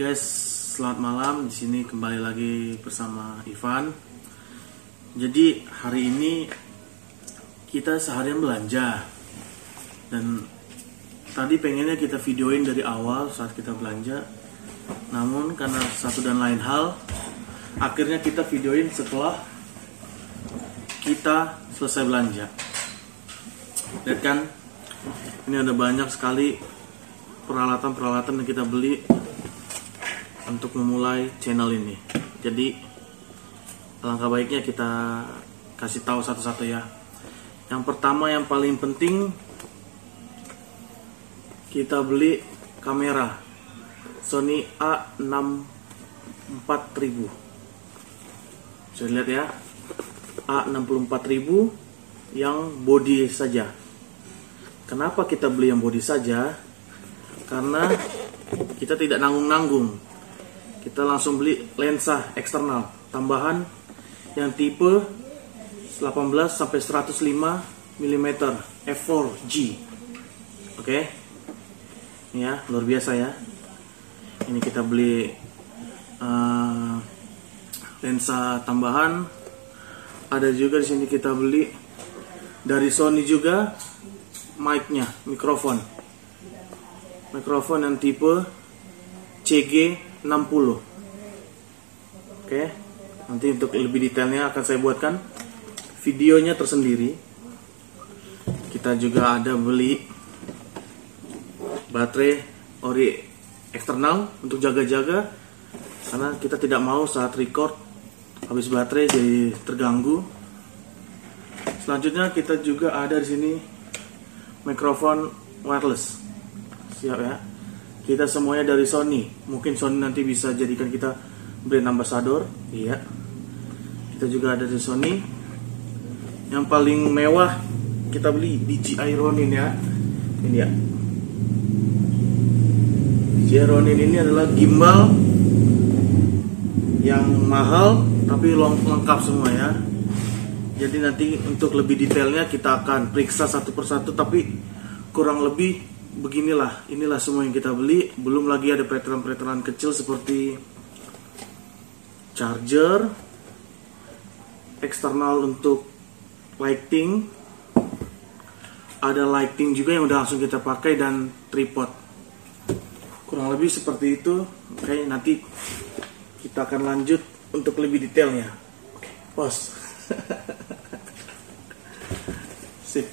Guys, selamat malam. Di sini kembali lagi bersama Ivan. Jadi hari ini kita seharian belanja, dan tadi pengennya kita videoin dari awal saat kita belanja. Namun karena satu dan lain hal, akhirnya kita videoin setelah kita selesai belanja. Lihat kan, ini ada banyak sekali peralatan-peralatan yang kita beli untuk memulai channel ini. Jadi alangkah baiknya kita kasih tahu satu-satu ya. Yang pertama, yang paling penting, kita beli kamera Sony A64.000. Bisa lihat ya, A64.000 yang body saja. Kenapa kita beli yang body saja? Karena kita tidak nanggung-nanggung. Kita langsung beli lensa eksternal tambahan yang tipe 18 sampai 105 mm f4G. Oke. Ini ya, luar biasa ya. Ini kita beli lensa tambahan. Ada juga di sini kita beli dari Sony juga mic-nya, mikrofon yang tipe CG60. Oke, nanti untuk lebih detailnya akan saya buatkan videonya tersendiri. Kita juga ada beli baterai ori eksternal untuk jaga-jaga, karena kita tidak mau saat record habis baterai jadi terganggu. Selanjutnya kita juga ada di sini mikrofon wireless. Siap ya. Kita semuanya dari Sony. Mungkin Sony nanti bisa jadikan kita brand ambassador. Iya. Kita juga ada dari Sony. Yang paling mewah kita beli DJI Ronin ya. Ini ya. DJI Ronin ini adalah gimbal yang mahal tapi lengkap semua ya. Jadi nanti untuk lebih detailnya kita akan periksa satu persatu, tapi kurang lebih beginilah, inilah semua yang kita beli. Belum lagi ada peralatan-peralatan kecil seperti charger, eksternal untuk lighting, ada lighting juga yang udah langsung kita pakai, dan tripod. Kurang lebih seperti itu. Oke, nanti kita akan lanjut untuk lebih detailnya. Oke, pause. Sip.